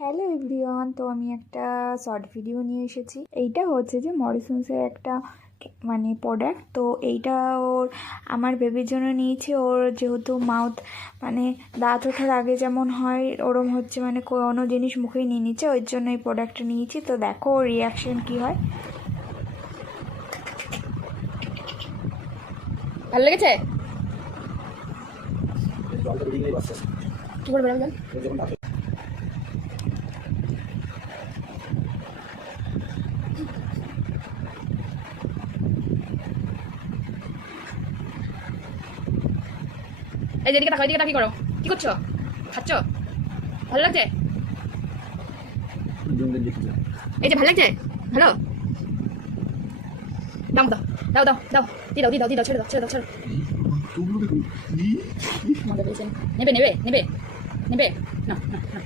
Hello everyone, তো আমি একটা শর্ট ভিডিও নিয়ে এসেছি। এইটা হচ্ছে যে মরিসন্সের একটা মানে প্রোডাক্ট। তো এইটা আমার বেবির জন্য নিয়েছি। ওর যেহেতু মাউথ মানে দাঁত ওঠার আগে যেমন হয় ওরম হচ্ছে, মানে কোনো জিনিস মুখেই নিয়ে নিচ্ছে, ওই জন্য এই প্রোডাক্টটা নিয়েছি। তো দেখো ওর রিয়াকশন কী হয়। ভালো লেগেছে? কি করে বেরোবেন? এই যেদিকে তাকাও, এদিকে তাকিয়ে করো। কি করছো? খাচ্ছ? ভালো লাগছে? এই যে ভালো লাগছে? ভালো? দাও দাও দাও দাও দাও দিয়ে দাও দিয়ে দাও দিয়ে দাও, ছেড়ে দাও ছেড়ে দাও ছেড়ে মজা পেয়েছেন। নেবে নেবে নেবে নেবে না না না